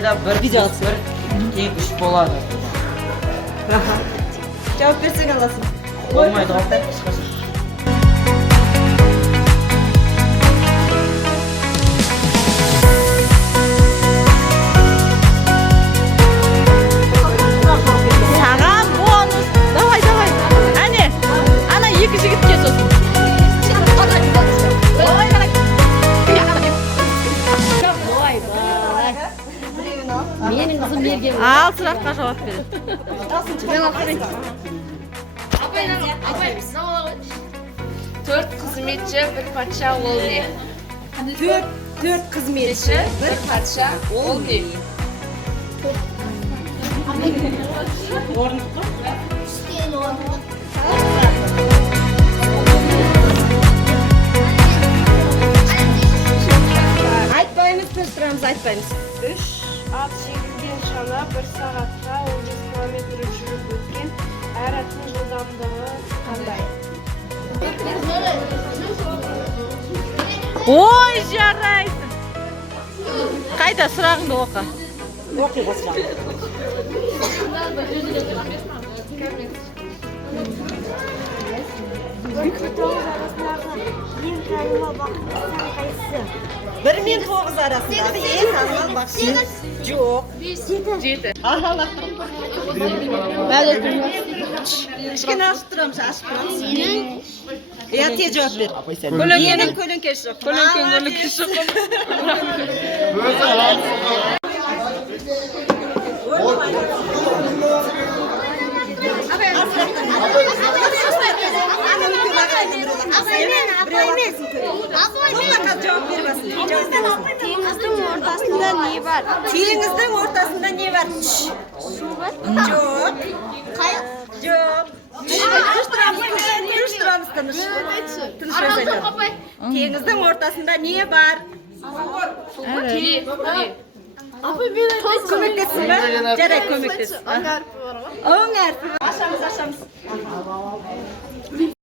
жағдайда бір тең үш болады. Жауап берсең аласың. Болмайды ғой. Саған бонус. Давай. Әне, ана екі жігітке сосын. Менің қызым берген. Ал сұраққа жауап береді. Төрт қызметші, бір патша, ол не? Төрт қызметші, Bir патша, ол не? айтпаймыз, біз тұрамыз, айтпаймыз. Үш ат жегілген шана бір сағатта 15 километр жүріп өткен. Әр аттың жылдамдығы қандай? Ой, жарайсың. Қайда сұрағыңды оқы. Оқиға сұрағын. Бір мен тоғыз арасындағы ең танымал бақсы. Жоқ. Жеті. Кішкене ашып тұрамыз, ашып тұрамыз. Я тез жауап бер. Менің көлеңкесі жоқ. Көлеңкесі Теңіздің ортасында не бар? Теңіздің ортасында не бар? Су бар? Жоқ. Жоқ. Тыныш тұрамыз, тыныш. Тыныш жасайды. Теңіздің ортасында не бар? Көмектессің ба? Жарай, көмектес. Оң әрпі. Ашамыз.